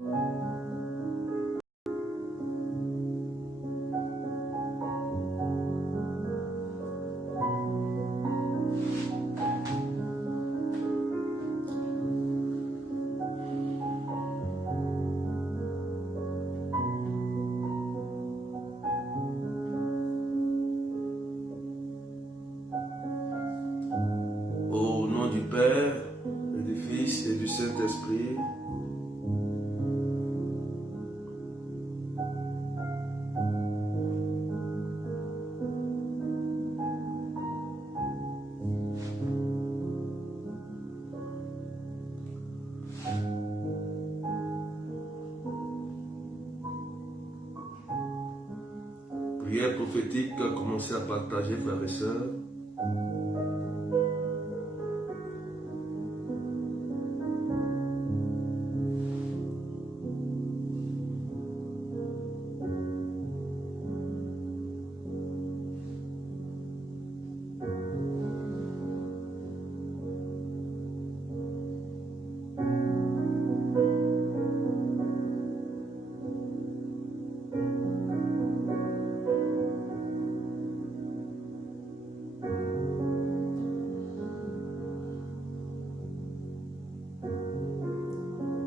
Au nom du Père, et du Fils et du Saint-Esprit. Prière prophétique, commencez à partager, frères et sœurs.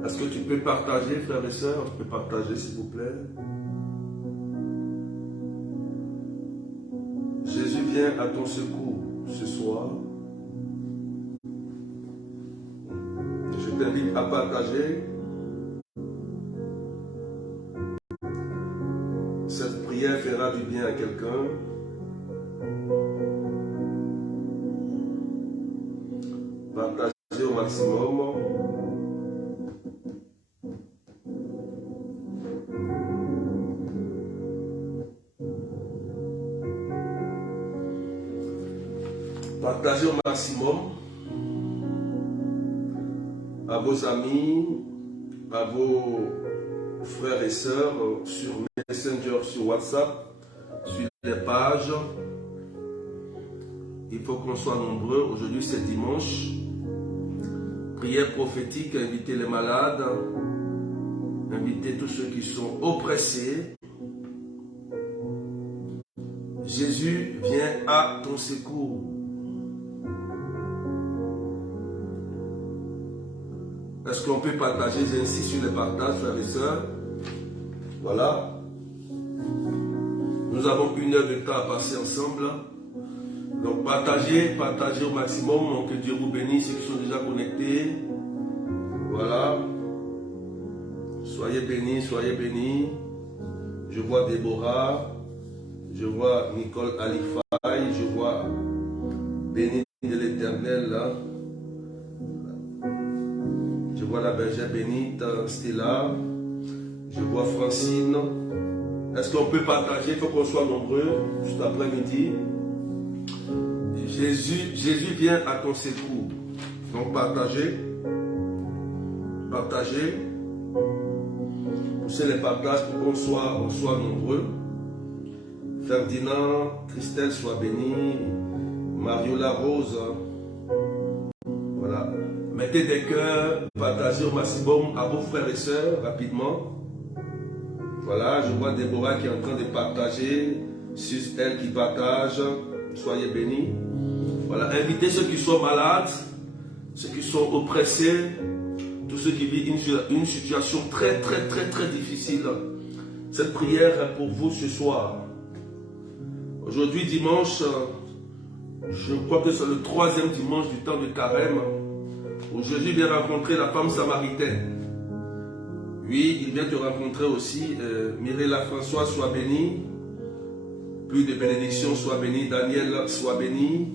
Est-ce que tu peux partager, frères et sœurs? Tu peux partager, s'il vous plaît. Jésus vient à ton secours ce soir. Je t'invite à partager cette prière fera du bien à quelqu'un. Partagez au maximum. Partagez au maximum à vos amis, à vos frères et sœurs sur Messenger, sur WhatsApp, sur les pages. Il faut qu'on soit nombreux. Aujourd'hui, c'est dimanche. Prière prophétique, invitez les malades, invitez tous ceux qui sont oppressés. Jésus vient à ton secours. Est-ce qu'on peut partager? J'insiste sur les partages, frères et sœurs. Voilà. Nous avons 1 heure de temps à passer ensemble. Donc partagez au maximum. Que Dieu vous bénisse, ceux qui sont déjà connectés. Voilà. Soyez bénis, soyez bénis. Je vois Déborah. Je vois Nicole Alifaï. Je vois béni de l'Éternel là. Je vois la bergère bénite, Stella. Je vois Francine. Est-ce qu'on peut partager? Il faut qu'on soit nombreux cet après-midi. Jésus vient à ton secours. Donc partagez. Partagez. Poussez les partages pour qu'on soit nombreux. Ferdinand, Christelle, sois bénie. Mariola Rose. Voilà. Mettez des cœurs, partagez au maximum à vos frères et sœurs rapidement. Voilà, je vois Déborah qui est en train de partager. C'est elle qui partage. Soyez bénis. Voilà, invitez ceux qui sont malades, ceux qui sont oppressés, tous ceux qui vivent une situation très difficile. Cette prière est pour vous ce soir. Aujourd'hui, dimanche, je crois que c'est le 3e dimanche du temps de carême, où Jésus vient rencontrer la femme samaritaine. Oui, il vient te rencontrer aussi. Mirella François, sois bénie. Plus de bénédictions, sois bénie. Daniel, sois bénie.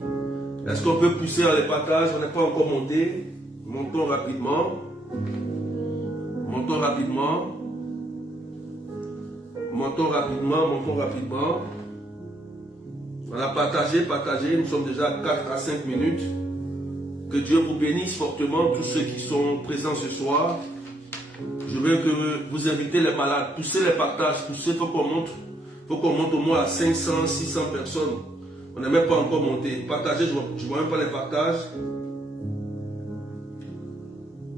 Est-ce qu'on peut pousser dans les partages? On n'est pas encore monté. Montons rapidement. Montons rapidement. Montons rapidement, montons rapidement. On a partagé. Nous sommes déjà à 4 à 5 minutes. Que Dieu vous bénisse fortement, tous ceux qui sont présents ce soir. Je veux que vous invitez les malades, poussez les partages, poussez, il faut qu'on monte au moins à 500, 600 personnes. On n'est même pas encore monté. Partagez, je ne vois même pas les partages.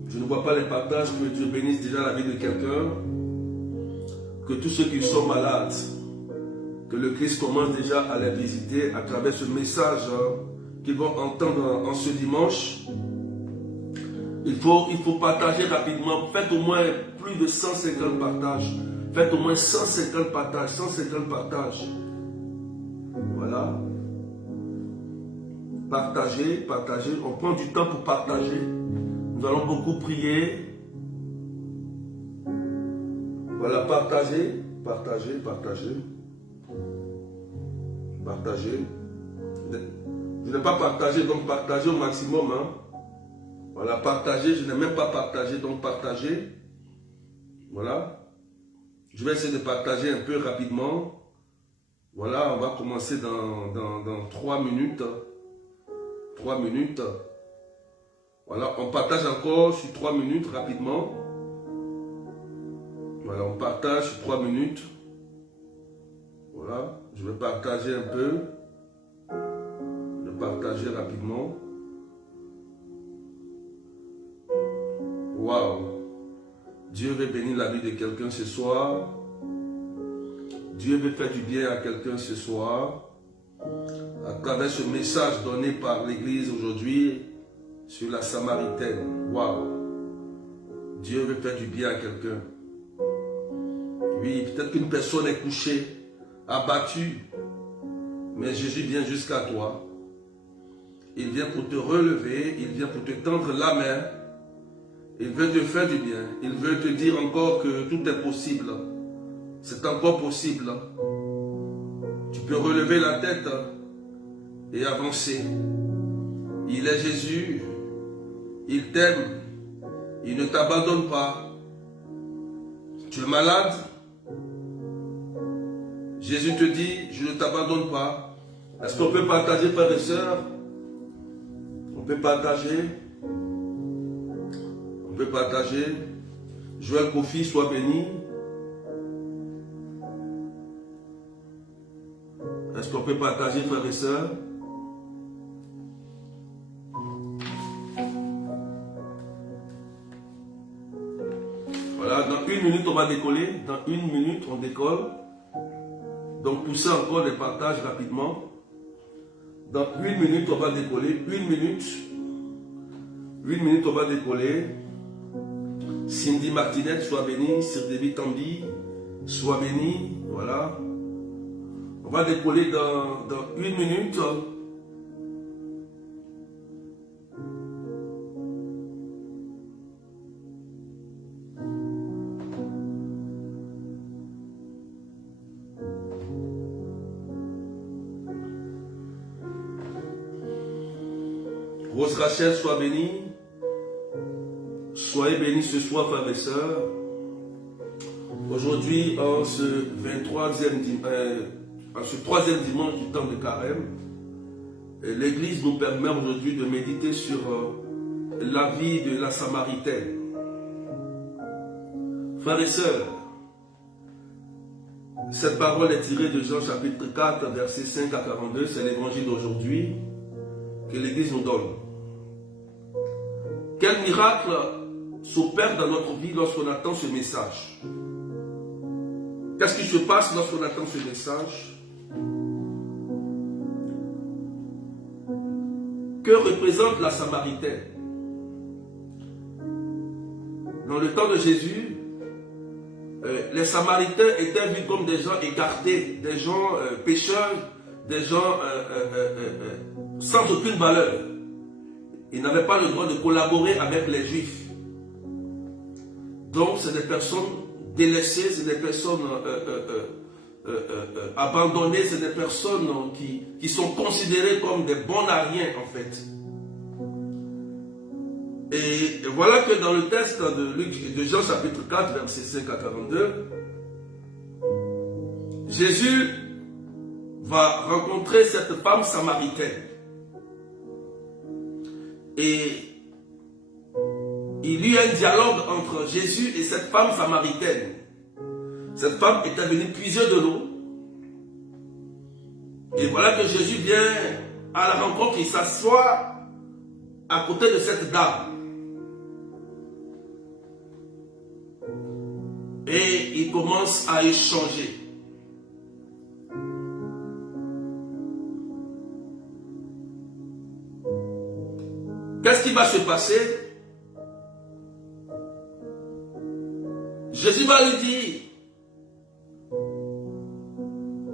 Je ne vois pas les partages. Que Dieu bénisse déjà la vie de quelqu'un. Que tous ceux qui sont malades, que le Christ commence déjà à les visiter à travers ce message qu'ils vont entendre en ce dimanche. Il faut partager rapidement. Faites au moins plus de 150 partages. Faites au moins 150 partages. 150 partages. Voilà. Partagez, partagez. On prend du temps pour partager. Nous allons beaucoup prier. Voilà, partagez, partagez, partagez. Partagez. Je n'ai pas partagé, donc partagez au maximum. Hein. Voilà, partagez. Je n'ai même pas partagé, donc partagez. Voilà. Je vais essayer de partager un peu rapidement. Voilà, on va commencer dans 3 minutes. 3 minutes. Voilà, on partage encore sur 3 minutes rapidement. Voilà, on partage sur 3 minutes. Voilà, je vais partager un peu. Je vais partager rapidement. Waouh! Dieu veut bénir la vie de quelqu'un ce soir. Dieu veut faire du bien à quelqu'un ce soir. À travers ce message donné par l'Église aujourd'hui sur la Samaritaine. Waouh! Dieu veut faire du bien à quelqu'un. Oui, peut-être qu'une personne est couchée, abattue, mais Jésus vient jusqu'à toi. Il vient pour te relever, il vient pour te tendre la main. Il veut te faire du bien. Il veut te dire encore que tout est possible. C'est encore possible. Tu peux relever la tête et avancer. Il est Jésus. Il t'aime. Il ne t'abandonne pas. Tu es malade. Jésus te dit, je ne t'abandonne pas. Est-ce qu'on peut partager, frères et sœurs? On peut partager. On peut partager. Joël Kofi, sois béni. Est-ce qu'on peut partager, frères et sœurs? Voilà, dans 1 minute, on va décoller. Dans 1 minute, on décolle. Donc, poussez encore les partages rapidement. Dans 1 minute, on va décoller. 1 minute. 1 minute, on va décoller. Cindy Martinette, sois bénie. Sir David Tambi, sois bénie. Voilà. On va décoller dans 1 minute. Rose Rachel, sois bénie. Soyez bénis ce soir, frères et sœurs. Aujourd'hui, en ce 23e dimanche du temps de carême, l'Église nous permet aujourd'hui de méditer sur la vie de la Samaritaine. Frères et sœurs, cette parole est tirée de Jean chapitre 4, versets 5 à 42. C'est l'évangile d'aujourd'hui que l'Église nous donne. Quel miracle s'opère dans notre vie lorsqu'on attend ce message? Qu'est-ce qui se passe lorsqu'on attend ce message? Que représente la Samaritaine? Dans le temps de Jésus, les Samaritains étaient vus comme des gens écartés, des gens pécheurs, des gens sans aucune valeur. Ils n'avaient pas le droit de collaborer avec les Juifs. Donc, c'est des personnes délaissées, c'est des personnes abandonnées, c'est des personnes qui sont considérées comme des bons à rien, en fait. Et voilà que dans le texte de Jean chapitre 4, verset 5 à 42, Jésus va rencontrer cette femme samaritaine. Et il y a un dialogue entre Jésus et cette femme samaritaine. Cette femme était venue puiser de l'eau. Et voilà que Jésus vient à la rencontre, il s'assoit à côté de cette dame. et ils commencent à échanger. Qu'est-ce qui va se passer? Jésus va lui dire,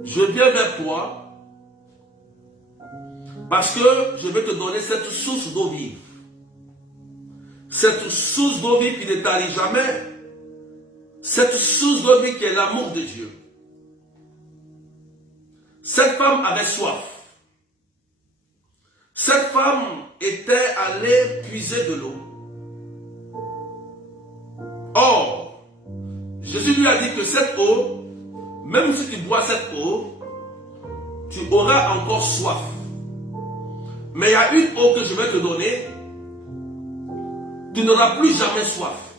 je viens vers toi parce que je vais te donner cette source d'eau vive. Cette source d'eau vive qui ne tarit jamais. Cette source d'eau vive qui est l'amour de Dieu. Cette femme avait soif. Cette femme était allée puiser de l'eau. Or, Jésus lui a dit que cette eau, même si tu bois cette eau, tu auras encore soif. Mais il y a une eau que je vais te donner, tu n'auras plus jamais soif.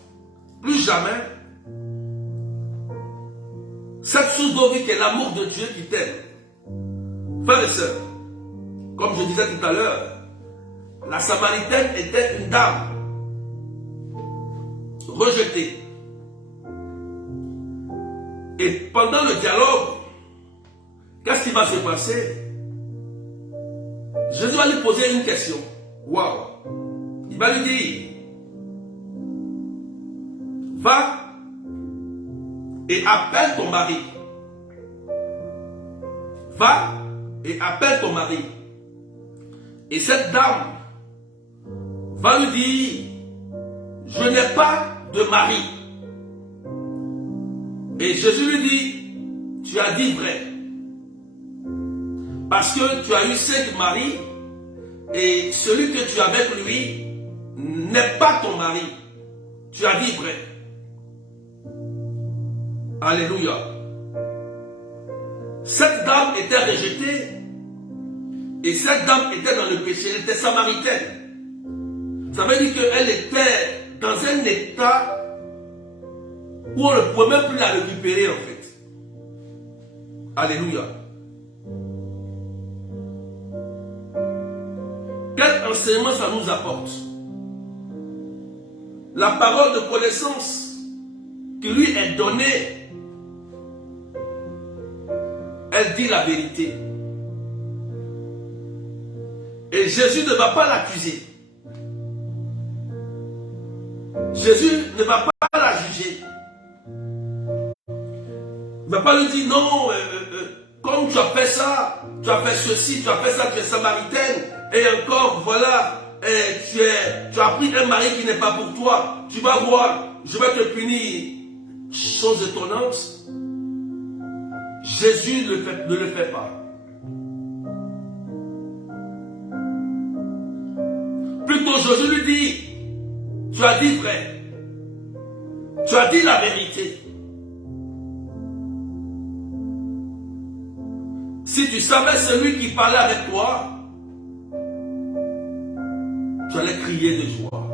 Plus jamais. Cette source d'eau qui est l'amour de Dieu qui t'aime. Frères et sœurs, comme je disais tout à l'heure, la Samaritaine était une dame rejetée. Et pendant le dialogue, qu'est-ce qui va se passer? Jésus va lui poser une question. Waouh! Il va lui dire, va et appelle ton mari. Va et appelle ton mari. Et cette dame va lui dire, je n'ai pas de mari. Et Jésus lui dit, tu as dit vrai. Parce que tu as eu 5 maris et celui que tu as avec lui n'est pas ton mari. Tu as dit vrai. Alléluia. Cette dame était rejetée et cette dame était dans le péché. Elle était samaritaine. Ça veut dire qu'elle était dans un état où on ne pouvait même plus la récupérer en fait. Alléluia. Quel enseignement ça nous apporte? La parole de connaissance qui lui est donnée, elle dit la vérité. Et Jésus ne va pas l'accuser. Jésus ne va pas la juger. Il ne va pas lui dire non, comme tu as fait ça, tu as fait ceci, tu as fait ça, tu es samaritaine, et encore voilà, tu as pris un mari qui n'est pas pour toi, tu vas voir, je vais te punir. Chose étonnante, Jésus ne le fait pas. Plutôt Jésus lui dit, tu as dit vrai, tu as dit la vérité. Si tu savais celui qui parlait avec toi, tu allais crier de joie.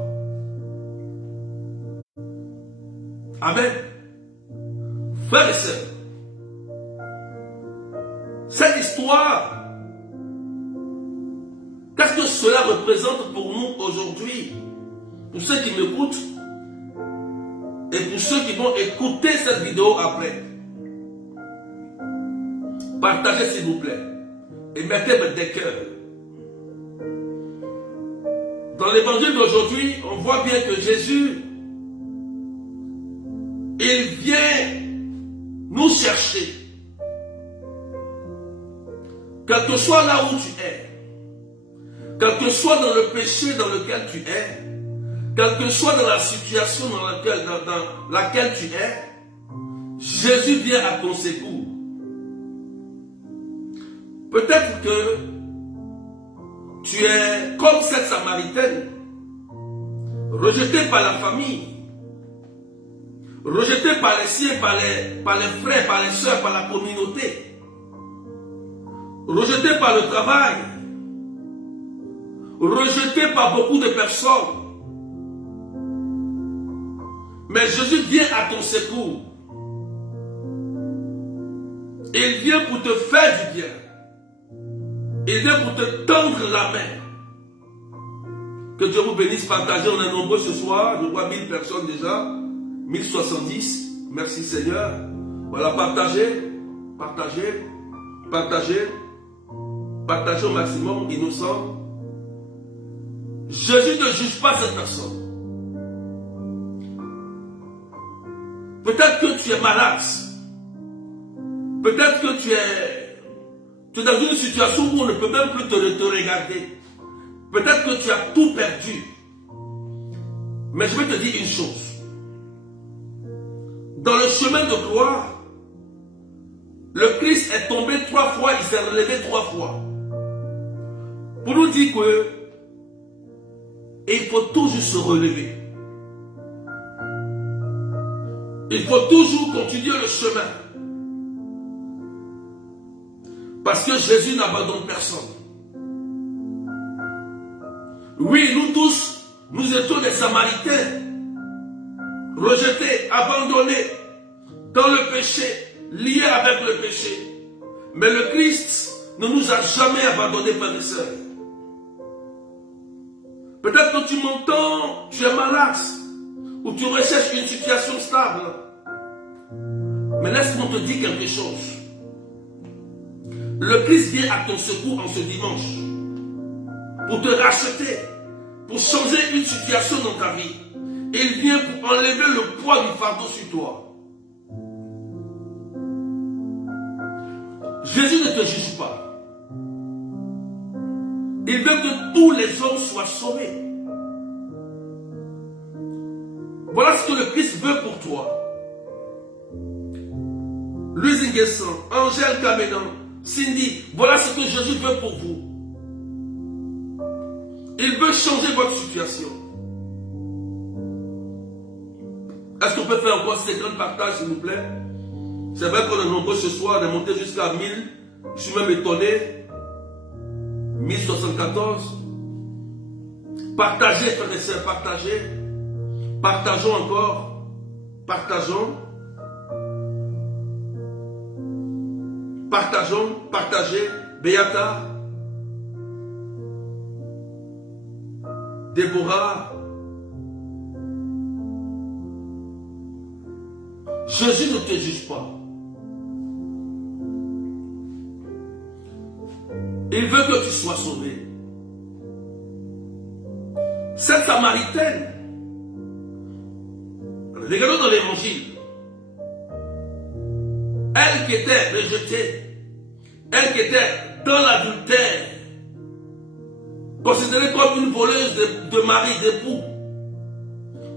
Amen. Frères et sœurs, cette histoire, qu'est-ce que cela représente pour nous aujourd'hui? Pour ceux qui m'écoutent et pour ceux qui vont écouter cette vidéo après. Partagez s'il vous plaît et mettez des cœurs. Dans l'évangile d'aujourd'hui, on voit bien que Jésus, il vient nous chercher. Quel que soit là où tu es, quel que soit dans le péché dans lequel tu es, quelle que soit dans la situation dans laquelle tu es, Jésus vient à ton secours. Peut-être que tu es comme cette Samaritaine, rejetée par la famille, rejetée par les siens, par les frères, par les soeurs, par la communauté, rejetée par le travail, rejetée par beaucoup de personnes. Mais Jésus vient à ton secours. Il vient pour te faire du bien. Il vient pour te tendre la main. Que Dieu vous bénisse, partagez, on est nombreux ce soir. Je vois 1000 personnes déjà, 1070, Merci Seigneur. Voilà, partagez, partagez, partagez, partagez au maximum, innocent. Jésus ne juge pas cette personne. Peut-être que tu es malade. Peut-être que tu es dans une situation où on ne peut même plus te regarder. Peut-être que tu as tout perdu. Mais je vais te dire une chose. Dans le chemin de gloire, le Christ est tombé 3 fois, il s'est relevé 3 fois. Pour nous dire que il faut toujours se relever. Il faut toujours continuer le chemin. Parce que Jésus n'abandonne personne. Oui, nous tous, nous étions des Samaritains, rejetés, abandonnés, dans le péché, liés avec le péché. Mais le Christ ne nous a jamais abandonnés, frères et sœurs. Peut-être que tu m'entends, tu es malade, ou tu recherches une situation stable. Mais laisse-moi te dire quelque chose. Le Christ vient à ton secours en ce dimanche pour te racheter, pour changer une situation dans ta vie. Il vient pour enlever le poids du fardeau sur toi. Jésus ne te juge pas. Il veut que tous les hommes soient sauvés. Voilà ce que le Christ veut pour toi. Louise Nguessan, Angèle Kaménan, Cindy, voilà ce que Jésus veut pour vous. Il veut changer votre situation. Est-ce qu'on peut faire encore cet écran de partage, s'il vous plaît? C'est vrai qu'on est nombreux ce soir, on est monté jusqu'à 1000. Je suis même étonné. 1074. Partagez, frères et sœurs, partagez. Partageons encore. Partageons. Partageons, partagez. Beata. Déborah. Jésus ne te juge pas. Il veut que tu sois sauvé. Cette Samaritaine, regardons dans l'évangile, elle qui était rejetée, elle qui était dans l'adultère, considérée comme une voleuse de mari, d'époux,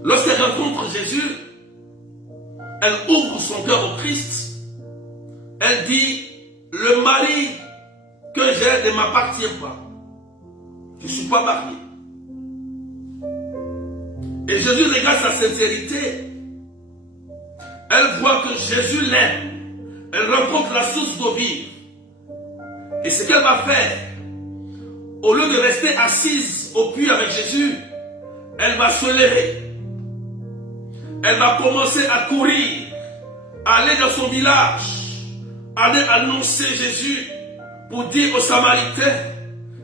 lorsqu'elle rencontre Jésus, elle ouvre son cœur au Christ. Elle dit, le mari que j'ai ne m'appartient pas. Je ne suis pas marié. Et Jésus regarde sa sincérité. Elle voit que Jésus l'aime. Elle rencontre la source d'eau vive. Et ce qu'elle va faire, au lieu de rester assise au puits avec Jésus, elle va se lever. Elle va commencer à courir, aller dans son village, aller annoncer Jésus pour dire aux Samaritains,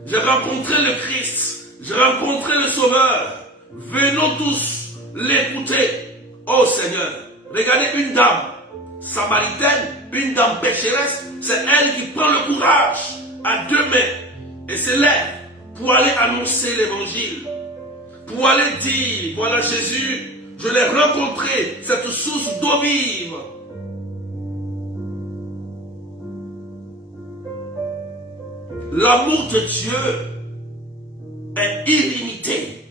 j'ai rencontré le Christ, j'ai rencontré le Sauveur, venons tous l'écouter. Oh Seigneur, regardez une dame samaritaine, une dame pécheresse, c'est elle qui prend le courage à 2 mains et se lève pour aller annoncer l'évangile, pour aller dire, voilà Jésus, je l'ai rencontré, cette source d'eau vive. L'amour de Dieu est illimité.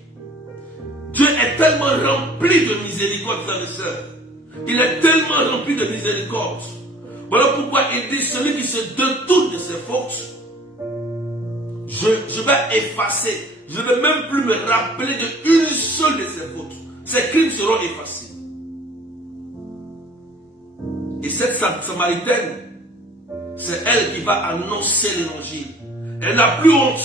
Dieu est tellement rempli de miséricorde, frères et sœurs. Il est tellement rempli de miséricorde. Voilà pourquoi il dit, celui qui se détourne de ses fautes, je vais effacer. Je ne vais même plus me rappeler d'une seule de ses fautes. Ses crimes seront effacés. Et cette Samaritaine, c'est elle qui va annoncer l'évangile. Elle n'a plus honte.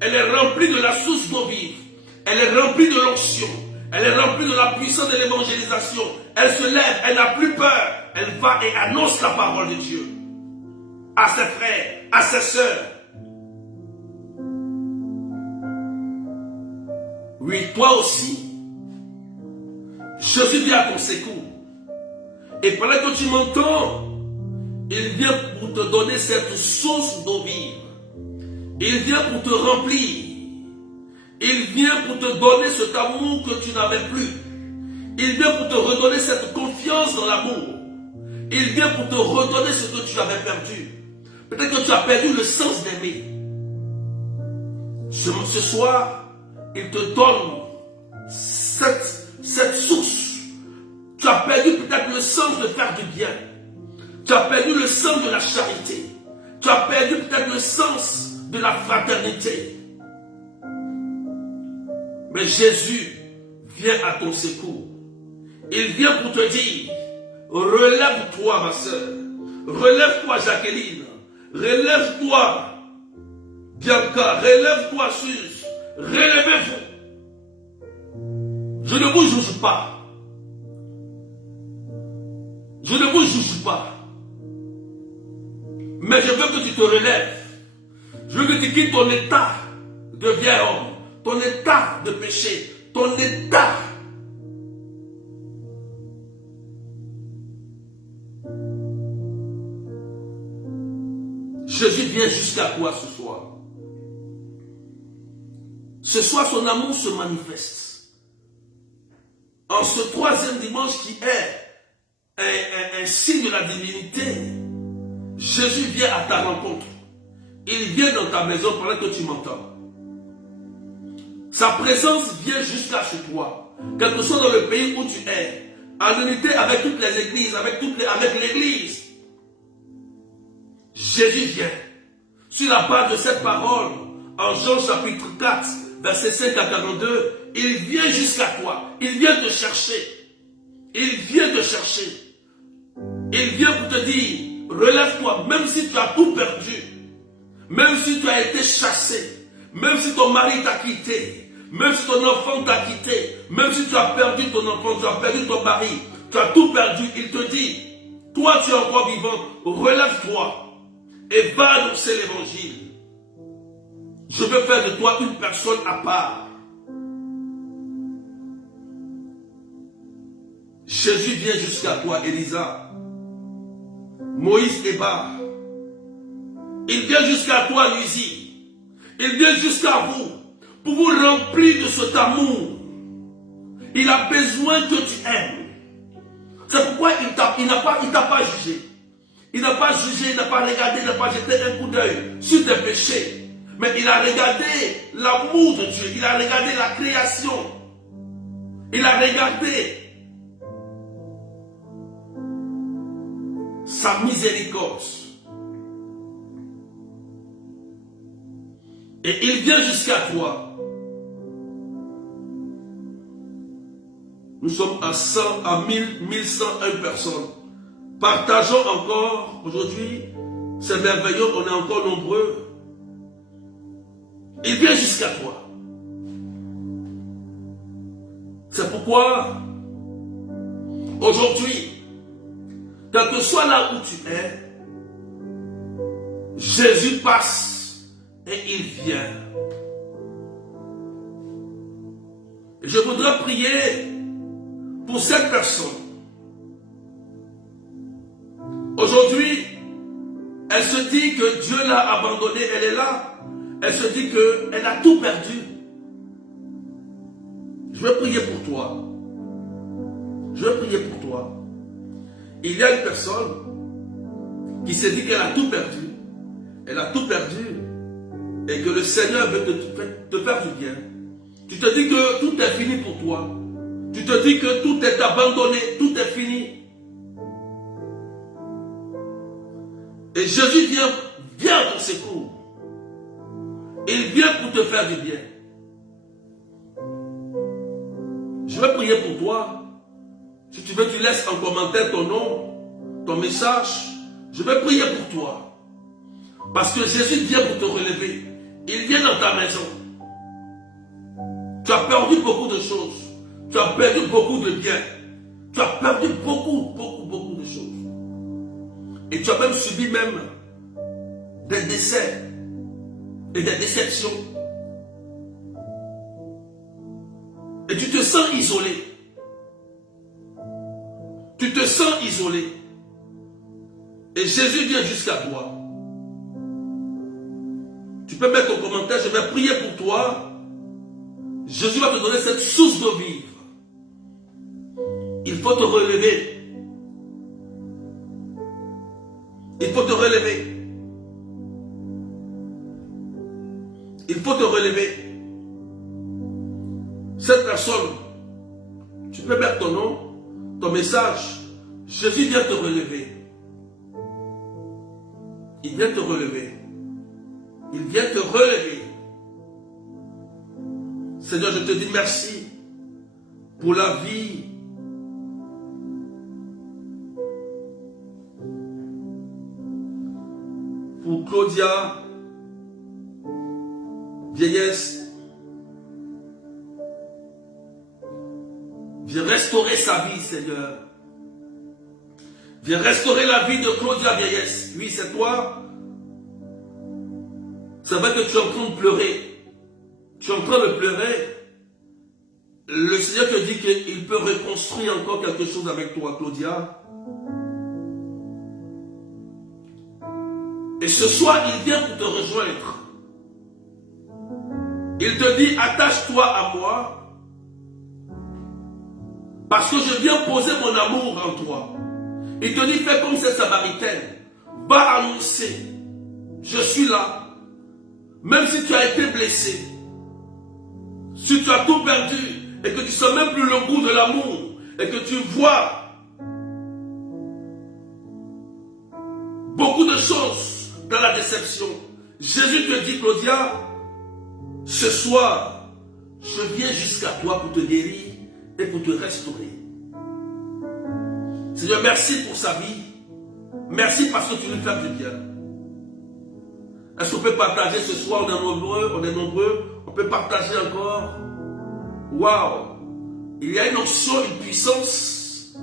Elle est remplie de la source d'eau vive. Elle est remplie de l'onction. Elle est remplie de la puissance de l'évangélisation. Elle se lève, elle n'a plus peur. Elle va et annonce la parole de Dieu à ses frères, à ses sœurs. Oui, toi aussi, Jésus vient à ton secours. Et pendant que tu m'entends, il vient pour te donner cette source d'eau vive. Il vient pour te remplir. Il vient pour te donner cet amour que tu n'avais plus. Il vient pour te redonner cette confiance dans l'amour. Il vient pour te redonner ce que tu avais perdu. Peut-être que tu as perdu le sens d'aimer. Ce soir, il te donne cette source. Tu as perdu peut-être le sens de faire du bien. Tu as perdu le sens de la charité. Tu as perdu peut-être le sens de la fraternité. Mais Jésus vient à ton secours. Il vient pour te dire, relève-toi ma soeur. Relève-toi Jacqueline. Relève-toi Bianca. Relève-toi Suze. Relevez-vous. Je ne vous juge pas. Je ne vous juge pas. Mais je veux que tu te relèves. Je veux que tu quittes ton état de vieil homme, ton état de péché, ton état. Jésus vient jusqu'à toi ce soir. Ce soir, son amour se manifeste. En ce troisième dimanche qui est un signe de la divinité, Jésus vient à ta rencontre. Il vient dans ta maison pendant que tu m'entends. Sa présence vient jusqu'à chez toi. Quel que soit dans le pays où tu es, en unité avec toutes les églises, avec l'église. Jésus vient. Sur la base de cette parole, en Jean chapitre 4, verset 5 à 42, il vient jusqu'à toi. Il vient te chercher. Il vient te chercher. Il vient pour te dire, relève-toi, même si tu as tout perdu. Même si tu as été chassé, même si ton mari t'a quitté, même si ton enfant t'a quitté, même si tu as perdu ton enfant, tu as perdu ton mari, tu as tout perdu, il te dit, toi tu es encore vivant, relève-toi et va annoncer l'évangile. Je veux faire de toi une personne à part. Jésus vient jusqu'à toi, Elisa. Moïse est bas. Il vient jusqu'à toi, Lucie. Il vient jusqu'à vous pour vous remplir de cet amour. Il a besoin que tu aimes. C'est pourquoi il t'a pas jugé. Il n'a pas jugé, il n'a pas regardé, il n'a pas jeté un coup d'œil sur tes péchés. Mais il a regardé l'amour de Dieu. Il a regardé la création. Il a regardé sa miséricorde. Et il vient jusqu'à toi. Nous sommes à 100, à 1000, 1101 personnes. Partageons encore aujourd'hui. C'est merveilleux, on est encore nombreux. Il vient jusqu'à toi. C'est pourquoi, aujourd'hui, quel que soit là où tu es, Jésus passe. Et il vient. Je voudrais prier pour cette personne. Aujourd'hui, elle se dit que Dieu l'a abandonnée, elle est là. Elle se dit qu'elle a tout perdu. Je vais prier pour toi. Je vais prier pour toi. Il y a une personne qui s'est dit qu'elle a tout perdu. Elle a tout perdu. Et que le Seigneur veut te faire du bien. Tu te dis que tout est fini pour toi. Tu te dis que tout est abandonné, tout est fini. Et Jésus vient à ton secours. Il vient pour te faire du bien. Je vais prier pour toi. Si tu veux, tu laisses en commentaire ton nom, ton message. Je vais prier pour toi. Parce que Jésus vient pour te relever. Il vient dans ta maison. Tu as perdu beaucoup de choses. Tu as perdu beaucoup de biens. Tu as perdu beaucoup de choses. Et tu as même subi des décès et des déceptions. Et tu te sens isolé. Tu Tu te sens isolé. Et Jésus vient jusqu'à toi. Tu peux mettre ton commentaire, je vais prier pour toi. Jésus va te donner cette source de vivre. Il faut te relever. Il faut te relever. Il faut te relever. Cette personne, tu peux mettre ton nom, ton message. Jésus vient te relever. Il vient te relever. Il vient te relever. Seigneur, je te dis merci pour la vie. Pour Claudia, vieillesse. Viens restaurer sa vie, Seigneur. Viens restaurer la vie de Claudia, vieillesse. Oui, c'est toi. C'est vrai que tu es en train de pleurer. Tu es en train de pleurer. Le Seigneur te dit qu'il peut reconstruire encore quelque chose avec toi, Claudia. Et ce soir, il vient pour te rejoindre. Il te dit, attache-toi à moi, parce que je viens poser mon amour en toi. Il te dit, fais comme cette Samaritaine. Va annoncer, je suis là. Même si tu as été blessé, si tu as tout perdu, et que tu ne sens même plus le goût de l'amour, et que tu vois beaucoup de choses dans la déception, Jésus te dit, Claudia, ce soir, je viens jusqu'à toi pour te guérir et pour te restaurer. Seigneur, merci pour sa vie. Merci parce que tu lui fais du bien. Est-ce qu'on peut partager ce soir? On est nombreux, on peut partager encore. Waouh! Il y a une onction, une puissance,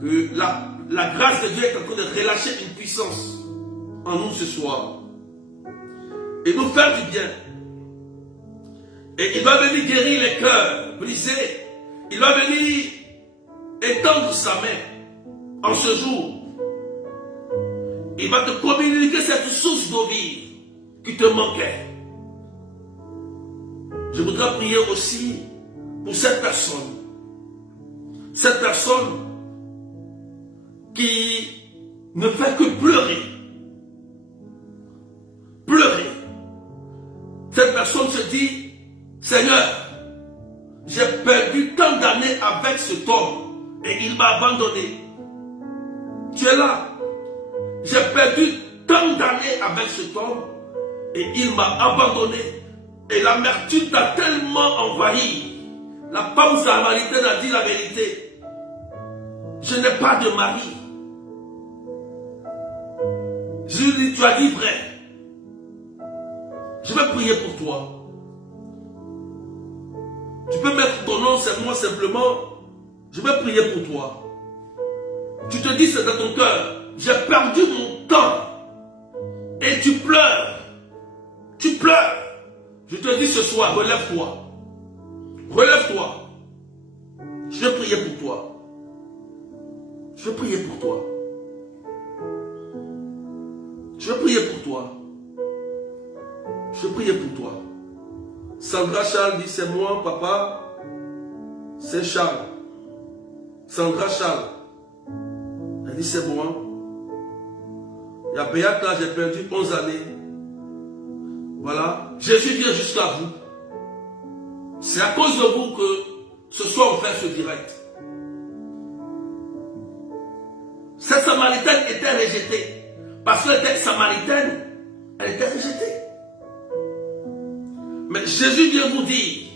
que la grâce de Dieu est en train de relâcher une puissance en nous ce soir. Et nous faire du bien. Et il va venir guérir les cœurs brisés. Il va venir étendre sa main en ce jour. Il va te communiquer cette source d'eau vive qui te manquait. Je voudrais prier aussi pour cette personne. Cette personne qui ne fait que pleurer. Pleurer. Cette personne se dit, Seigneur, j'ai perdu tant d'années avec cet homme et il m'a abandonné. Tu es là. J'ai perdu tant d'années avec cet homme et il m'a abandonné. Et l'amertume t'a tellement envahi. La femme samaritaine a dit la vérité. Je n'ai pas de mari. Je lui dis, tu as dit vrai. Je vais prier pour toi. Tu peux mettre ton nom, c'est moi simplement. Je vais prier pour toi. Tu te dis, c'est dans ton cœur. J'ai perdu mon temps. Et tu pleures. Tu pleures. Je te dis ce soir, relève-toi. Relève-toi. Je vais prier pour toi. Je vais prier pour toi. Je vais prier pour toi. Je vais prier pour toi. Sandra Charles dit, c'est moi, papa. C'est Charles. Sandra Charles. Elle dit, c'est moi. Il y a Béat là, j'ai perdu 11 années. Voilà. Jésus vient jusqu'à vous. C'est à cause de vous que ce soir on fait ce direct. Cette Samaritaine était rejetée. Parce qu'elle était Samaritaine, elle était rejetée. Mais Jésus vient vous dire,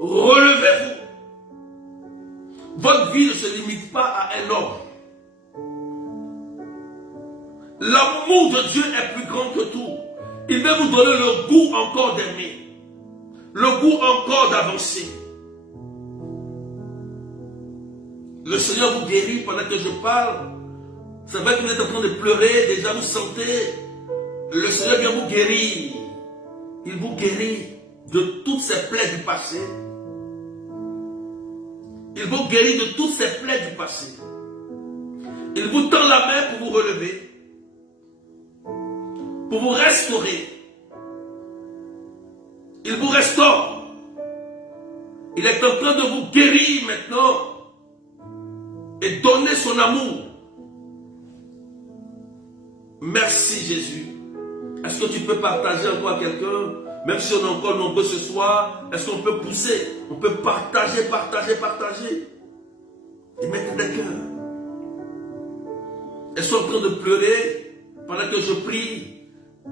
relevez-vous. Votre vie ne se limite pas à un homme. L'amour de Dieu est plus grand que tout. Il veut vous donner le goût encore d'aimer. Le goût encore d'avancer. Le Seigneur vous guérit pendant que je parle. C'est vrai que vous êtes en train de pleurer, déjà vous sentez. Le Seigneur vient vous guérir. Il vous guérit de toutes ces plaies du passé. Il vous guérit de toutes ces plaies du passé. Il vous tend la main pour vous relever, pour vous restaurer. Il vous restaure. Il est en train de vous guérir maintenant et donner son amour. Merci Jésus. Est-ce que tu peux partager encore à quelqu'un? Même si on est encore nombreux ce soir, est-ce qu'on peut pousser? On peut partager. Et mettre des cœurs. Elles sont en train de pleurer pendant que je prie.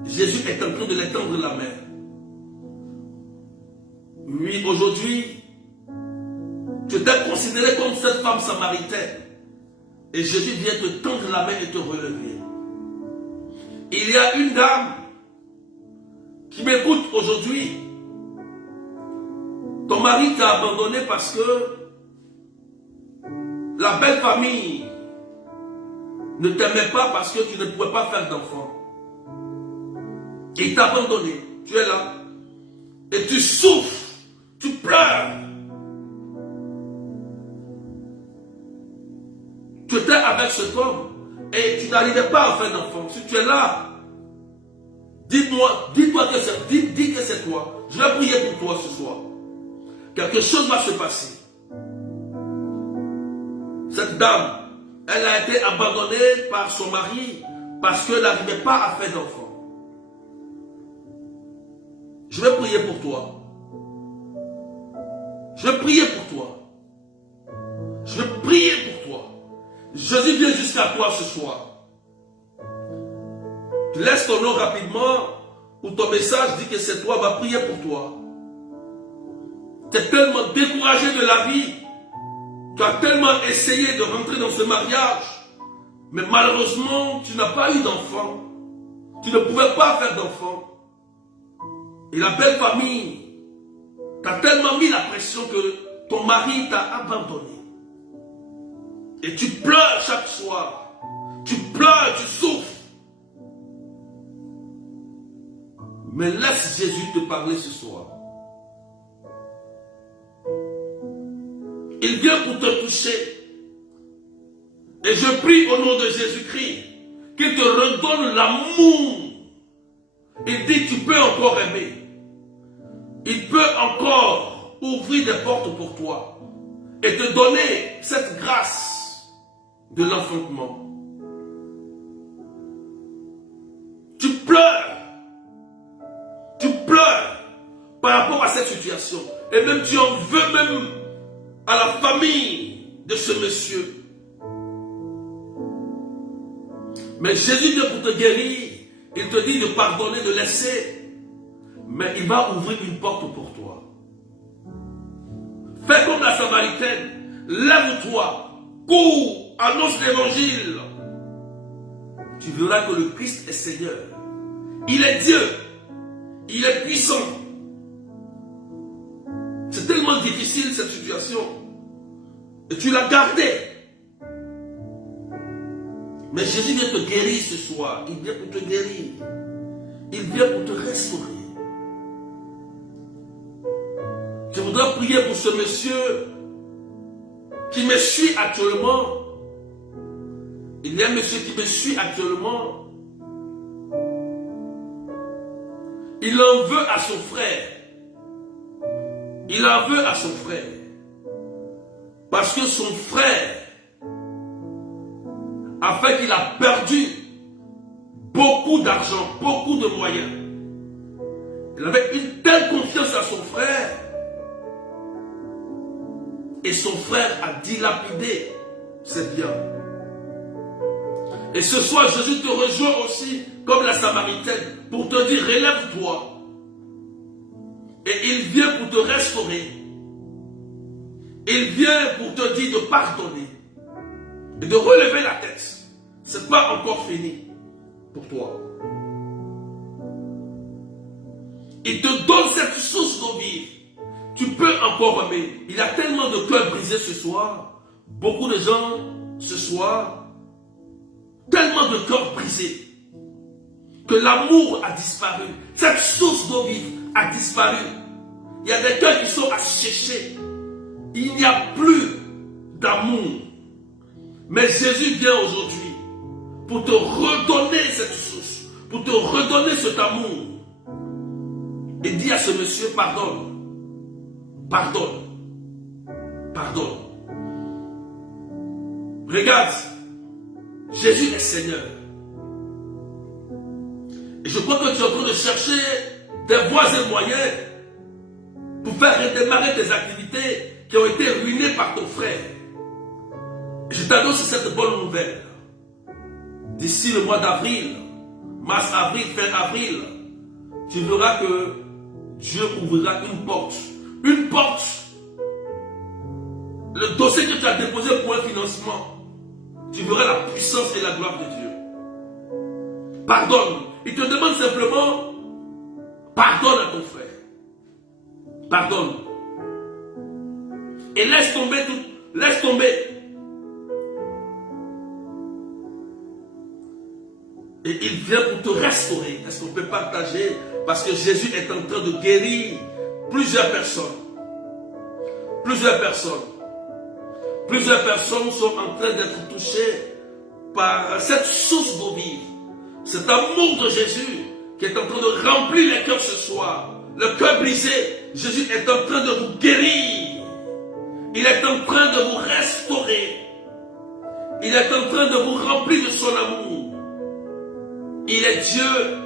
Jésus est en train de les tendre la main. Oui, aujourd'hui, tu t'es considéré comme cette femme samaritaine. Et Jésus vient te tendre la main et te relever. Il y a une dame qui m'écoute aujourd'hui. Ton mari t'a abandonné parce que la belle famille ne t'aimait pas parce que tu ne pouvais pas faire d'enfant. Il t'a abandonné. Tu es là. Et tu souffres. Tu pleures. Tu étais avec cet homme et tu n'arrivais pas à faire d'enfant. Si tu es là, dis-moi, dis-toi que c'est, dis que c'est toi. Je vais prier pour toi ce soir. Quelque chose va se passer. Cette dame, elle a été abandonnée par son mari parce qu'elle n'arrivait pas à faire d'enfant. Je vais prier pour toi. Je vais prier pour toi. Je vais prier pour toi. Jésus vient jusqu'à toi ce soir. Tu laisses ton nom rapidement ou ton message dit que c'est toi, va prier pour toi. Tu es tellement découragé de la vie. Tu as tellement essayé de rentrer dans ce mariage. Mais malheureusement, tu n'as pas eu d'enfant. Tu ne pouvais pas faire d'enfant. Et la belle famille t'a tellement mis la pression que ton mari t'a abandonné. Et tu pleures chaque soir. Tu pleures, tu souffres. Mais laisse Jésus te parler ce soir. Il vient pour te toucher. Et je prie au nom de Jésus-Christ qu'il te redonne l'amour. Il dit tu peux encore aimer. Il peut encore ouvrir des portes pour toi et te donner cette grâce de l'enfantement. Tu pleures par rapport à cette situation et même tu en veux même à la famille de ce monsieur. Mais Jésus vient pour te guérir. Il te dit de pardonner, de laisser. Mais il va ouvrir une porte pour toi. Fais comme la Samaritaine. Lève-toi. Cours. Annonce l'évangile. Tu verras que le Christ est Seigneur. Il est Dieu. Il est puissant. C'est tellement difficile cette situation. Et tu l'as gardé. Mais Jésus vient te guérir ce soir. Il vient pour te guérir. Il vient pour te restaurer. Je voudrais prier pour ce monsieur qui me suit actuellement. Il y a un monsieur qui me suit actuellement. Il en veut à son frère. Il en veut à son frère. Parce que son frère a fait qu'il a perdu beaucoup d'argent, beaucoup de moyens. Il avait une telle confiance à son frère. Et son frère a dilapidé ses biens. Et ce soir, Jésus te rejoint aussi, comme la Samaritaine, pour te dire, relève-toi. Et il vient pour te restaurer. Il vient pour te dire de pardonner. Et de relever la tête. Ce n'est pas encore fini pour toi. Il te donne cette source d'eau vive. Tu peux encore aimer. Il y a tellement de cœurs brisés ce soir. Beaucoup de gens ce soir. Tellement de cœurs brisés. Que l'amour a disparu. Cette source d'eau vive a disparu. Il y a des cœurs qui sont asséchés. Il n'y a plus d'amour. Mais Jésus vient aujourd'hui pour te redonner cette source, pour te redonner cet amour. Et dit à ce monsieur, pardonne, pardonne, pardonne. Regarde, Jésus est Seigneur. Et je crois que tu es en train de chercher des voies et moyens pour faire redémarrer tes activités qui ont été ruinées par ton frère. Et je t'annonce cette bonne nouvelle. D'ici le mois d'avril, mars, avril, fin avril, tu verras que Dieu ouvrira une porte. Une porte. Le dossier que tu as déposé pour un financement, tu verras la puissance et la gloire de Dieu. Pardonne. Il te demande simplement, pardonne à ton frère. Pardonne. Et laisse tomber tout. Laisse tomber. Et il vient pour te restaurer. Est-ce qu'on peut partager? Parce que Jésus est en train de guérir plusieurs personnes. Plusieurs personnes. Plusieurs personnes sont en train d'être touchées par cette source d'eau vive. Cet amour de Jésus qui est en train de remplir les cœurs ce soir. Le cœur brisé, Jésus est en train de vous guérir. Il est en train de vous restaurer. Il est en train de vous remplir de son amour. Il est Dieu.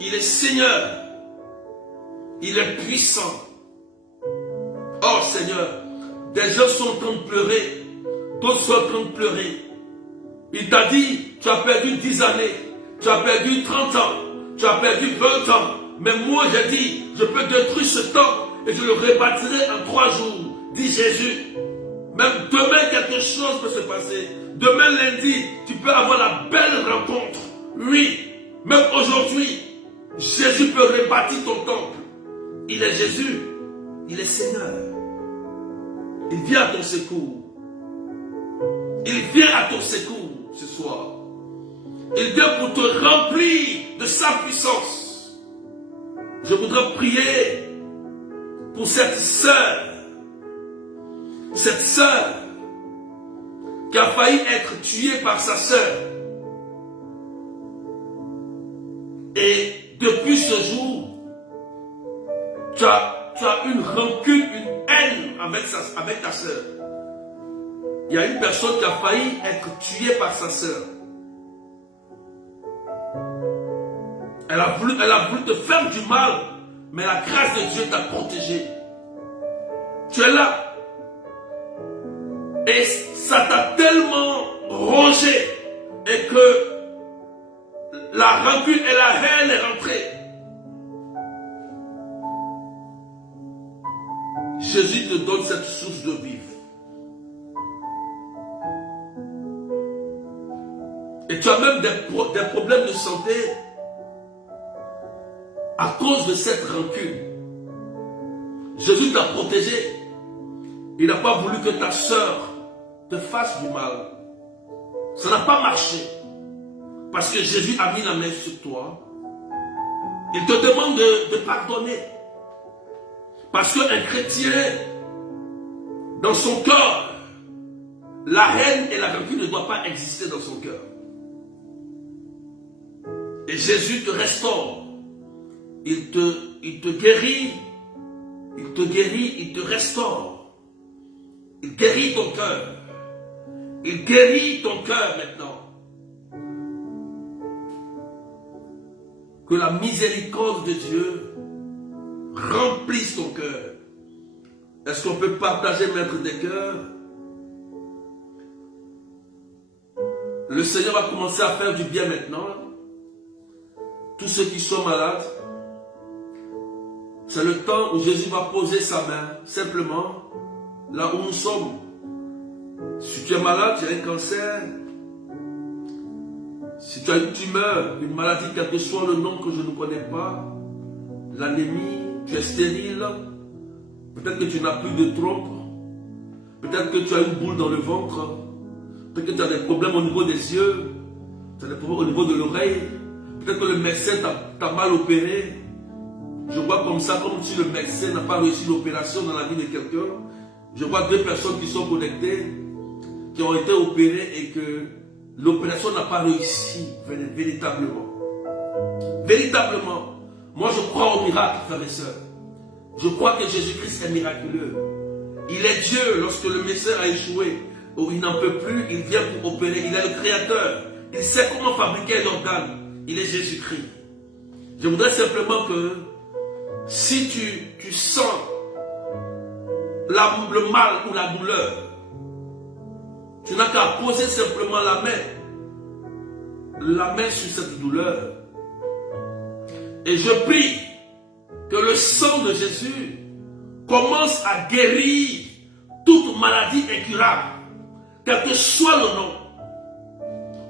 Il est Seigneur. Il est puissant. Oh Seigneur, des gens sont en train de pleurer. D'autres sont en train de pleurer. Il t'a dit, tu as perdu 10 années. Tu as perdu 30 ans. Tu as perdu 20 ans. Mais moi j'ai dit, je peux détruire ce temps et je le rebâtirai en 3 jours. Dit Jésus. Même demain quelque chose peut se passer. Demain lundi, tu peux avoir la belle rencontre. Oui, même aujourd'hui, Jésus peut rebâtir ton temple. Il est Jésus. Il est Seigneur. Il vient à ton secours. Il vient à ton secours ce soir. Il vient pour te remplir de sa puissance. Je voudrais prier pour cette sœur. Cette sœur qui a failli être tuée par sa sœur. Et depuis ce jour, tu as une rancune, une haine avec ta sœur. Il y a une personne qui a failli être tuée par sa sœur. Elle a voulu te faire du mal, mais la grâce de Dieu t'a protégé. Tu es là. Et ça t'a tellement rongé et que la rancune et la haine est rentrée. Jésus te donne cette source de vie. Et tu as même des problèmes de santé à cause de cette rancune. Jésus t'a protégé. Il n'a pas voulu que ta sœur te fasse du mal. Ça n'a pas marché. Parce que Jésus a mis la main sur toi. Il te demande de pardonner. Parce qu'un chrétien, dans son cœur, la haine et la rancune ne doivent pas exister dans son cœur. Et Jésus te restaure. Il te guérit. Il te guérit, il te restaure. Il guérit ton cœur. Il guérit ton cœur maintenant. Que la miséricorde de Dieu remplisse ton cœur. Est-ce qu'on peut partager, maître des cœurs? Le Seigneur va commencer à faire du bien maintenant. Tous ceux qui sont malades, c'est le temps où Jésus va poser sa main, simplement, là où nous sommes. Si tu es malade, tu as un cancer, si tu as une tumeur, une maladie, quel que soit le nom que je ne connais pas, l'anémie, tu es stérile, peut-être que tu n'as plus de trompe, peut-être que tu as une boule dans le ventre, peut-être que tu as des problèmes au niveau des yeux, tu as des problèmes au niveau de l'oreille, peut-être que le médecin t'a mal opéré. Je vois comme ça, comme si le médecin n'a pas réussi l'opération dans la vie de quelqu'un. Je vois 2 personnes qui sont connectées, qui ont été opérés et que l'opération n'a pas réussi véritablement. Véritablement, moi je crois au miracle, frères et sœurs. Je crois que Jésus-Christ est miraculeux. Il est Dieu lorsque le Messie a échoué, où il n'en peut plus, il vient pour opérer. Il est le Créateur. Il sait comment fabriquer un organe. Il est Jésus-Christ. Je voudrais simplement que si tu sens le mal ou la douleur, tu n'as qu'à poser simplement la main sur cette douleur. Et je prie que le sang de Jésus commence à guérir toute maladie incurable, quel que soit le nom.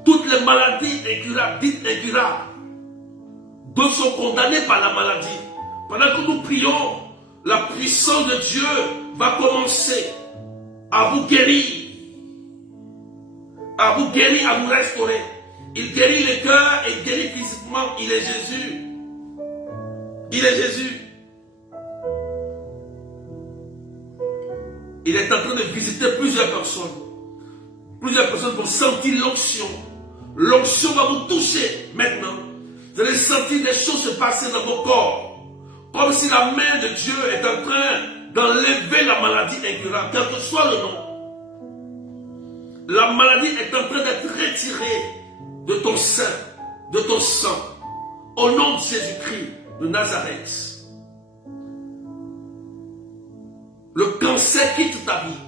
Toutes les maladies incurables, dites incurables, d'autres sont condamnées par la maladie. Pendant que nous prions, la puissance de Dieu va commencer à vous guérir, à vous restaurer. Il guérit le cœur et il guérit physiquement. Il est Jésus. Il est Jésus. Il est en train de visiter plusieurs personnes. Plusieurs personnes vont sentir l'onction. L'onction va vous toucher maintenant. Vous allez sentir des choses se passer dans vos corps. Comme si la main de Dieu est en train d'enlever la maladie incurable, quel que soit le nom. La maladie est en train d'être retirée de ton sein, de ton sang. Au nom de Jésus-Christ de Nazareth. Le cancer quitte ta vie.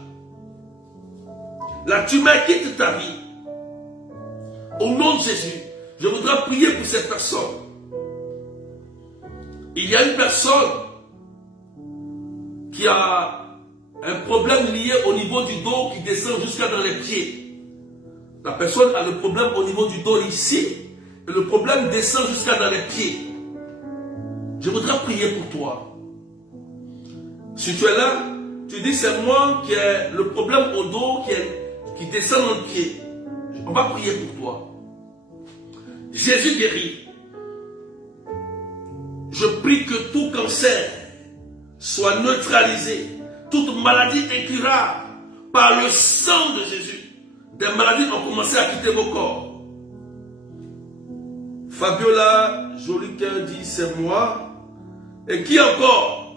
La tumeur quitte ta vie. Au nom de Jésus, je voudrais prier pour cette personne. Il y a une personne qui a un problème lié au niveau du dos qui descend jusqu'à dans les pieds. La personne a le problème au niveau du dos ici et le problème descend jusqu'à dans les pieds. Je voudrais prier pour toi. Si tu es là, tu dis c'est moi qui ai le problème au dos qui descend dans le pied. On va prier pour toi. Jésus guérit. Je prie que tout cancer soit neutralisé, toute maladie incurable par le sang de Jésus. Des maladies ont commencé à quitter vos corps. Fabiola Joliquin dit c'est moi. Et qui encore?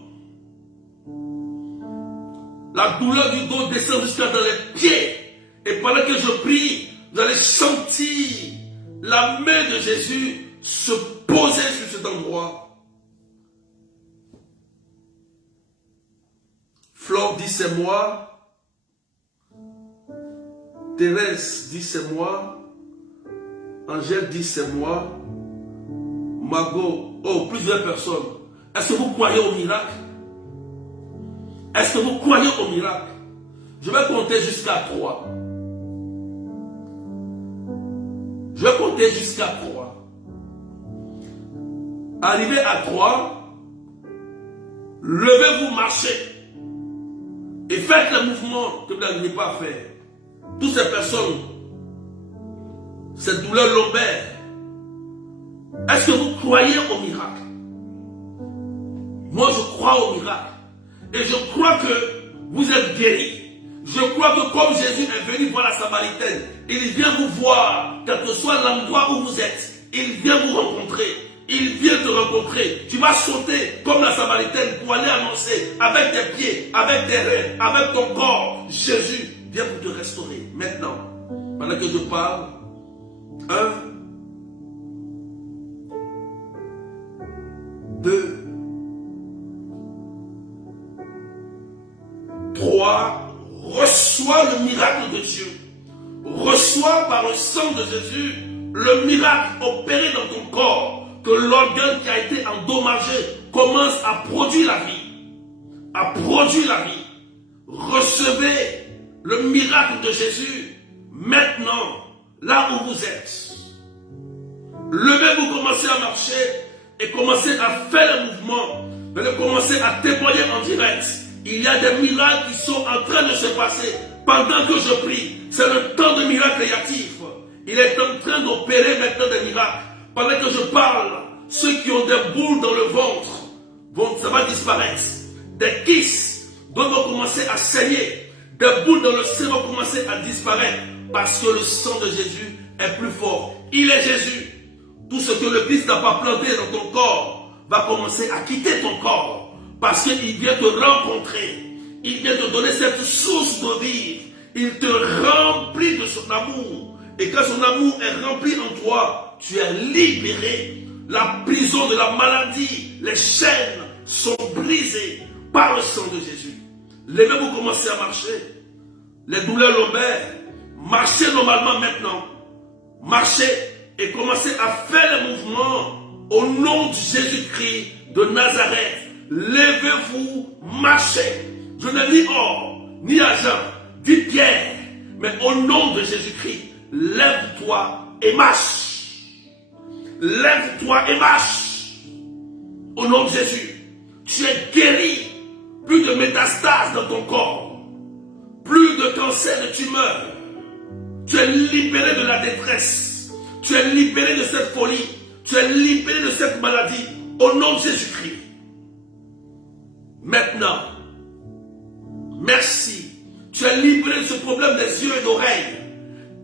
La douleur du dos descend jusqu'à dans les pieds. Et pendant que je prie, vous allez sentir la main de Jésus se poser sur cet endroit. Flore dit c'est moi. Thérèse dit c'est moi. Angèle dit c'est moi. Margot, oh, plusieurs personnes. Est-ce que vous croyez au miracle? Est-ce que vous croyez au miracle? Je vais compter jusqu'à 3. Je vais compter jusqu'à 3. Arrivé à 3, levez-vous, marchez. Et faites le mouvement que vous n'arrivez pas à faire. Toutes ces personnes, cette douleur lombaire, est-ce que vous croyez au miracle? Moi, je crois au miracle. Et je crois que vous êtes guéris. Je crois que comme Jésus est venu voir la Samaritaine, il vient vous voir, quel que soit l'endroit où vous êtes. Il vient vous rencontrer. Il vient te rencontrer. Tu vas sauter comme la Samaritaine pour aller annoncer avec tes pieds, avec tes reins, avec ton corps. Jésus vient pour te restaurer. Maintenant, pendant que je parle, 1, 2, 3, reçois le miracle de Dieu. Reçois par le sang de Jésus le miracle opéré dans ton corps. Que l'organe qui a été endommagé commence à produire la vie. À produire la vie. Recevez le miracle de Jésus maintenant, là où vous êtes. Levez-vous, commencez à marcher et commencez à faire le mouvement. Vous allez commencer à témoigner en direct. Il y a des miracles qui sont en train de se passer pendant que je prie. C'est le temps de miracles créatifs. Il est en train d'opérer maintenant des miracles. Pendant que je parle, ceux qui ont des boules dans le ventre, ça va disparaître. Des kystes vont commencer à saigner. Des boules dans le sein vont commencer à disparaître parce que le sang de Jésus est plus fort. Il est Jésus. Tout ce que le Christ n'a pas planté dans ton corps va commencer à quitter ton corps parce qu'il vient te rencontrer. Il vient te donner cette source de vie. Il te remplit de son amour. Et quand son amour est rempli en toi, tu es libéré. La prison de la maladie, les chaînes sont brisées par le sang de Jésus. Levez-vous, commencez à marcher. Les douleurs lombaires, marchez normalement maintenant. Marchez et commencez à faire les mouvements au nom de Jésus-Christ de Nazareth. Levez-vous, marchez. Je ne dis or, ni argent, ni pierre, mais au nom de Jésus-Christ, lève-toi et marche. Lève-toi et marche. Au nom de Jésus, tu es guéri. Plus de métastases dans ton corps. Plus de cancer, de tumeur. Tu es libéré de la détresse. Tu es libéré de cette folie. Tu es libéré de cette maladie. Au nom de Jésus-Christ. Maintenant, merci. Tu es libéré de ce problème des yeux et d'oreilles.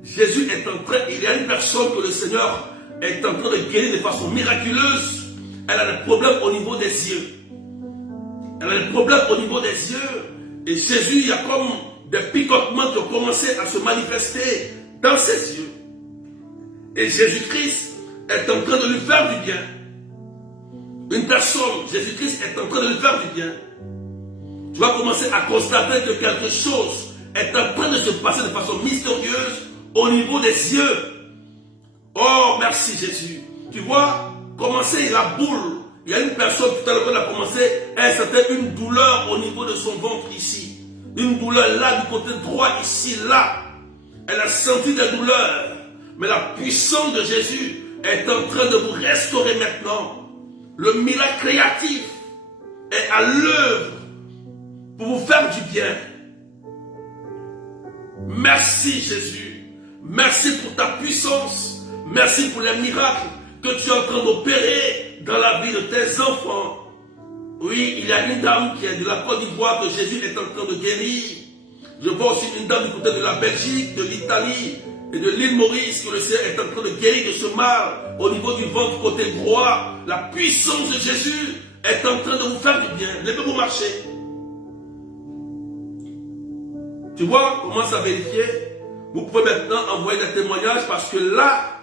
Jésus est en train, il y a une personne que le Seigneur est en train de guérir de façon miraculeuse. Elle a des problèmes au niveau des yeux. Elle a des problèmes au niveau des yeux. Et Jésus, il y a comme des picotements qui ont commencé à se manifester dans ses yeux. Et Jésus-Christ est en train de lui faire du bien. Une personne, Jésus-Christ est en train de lui faire du bien. Tu vas commencer à constater que quelque chose est en train de se passer de façon mystérieuse au niveau des yeux. Oh, merci Jésus. Tu vois, commencer la boule. Il y a une personne tout à l'heure qui a commencé, elle sentait une douleur au niveau de son ventre ici. Une douleur là, du côté droit, ici, là. Elle a senti des douleurs. Mais la puissance de Jésus est en train de vous restaurer maintenant. Le miracle créatif est à l'œuvre pour vous faire du bien. Merci Jésus. Merci pour ta puissance. Merci pour les miracles que tu es en train d'opérer dans la vie de tes enfants. Oui, il y a une dame qui est de la Côte d'Ivoire que Jésus est en train de guérir. Je vois aussi une dame du côté de la Belgique, de l'Italie et de l'île Maurice que le Seigneur est en train de guérir de ce mal au niveau du ventre côté droit. La puissance de Jésus est en train de vous faire du bien. Levez-vous marcher. Tu vois, commence à vérifier. Vous pouvez maintenant envoyer des témoignages parce que là,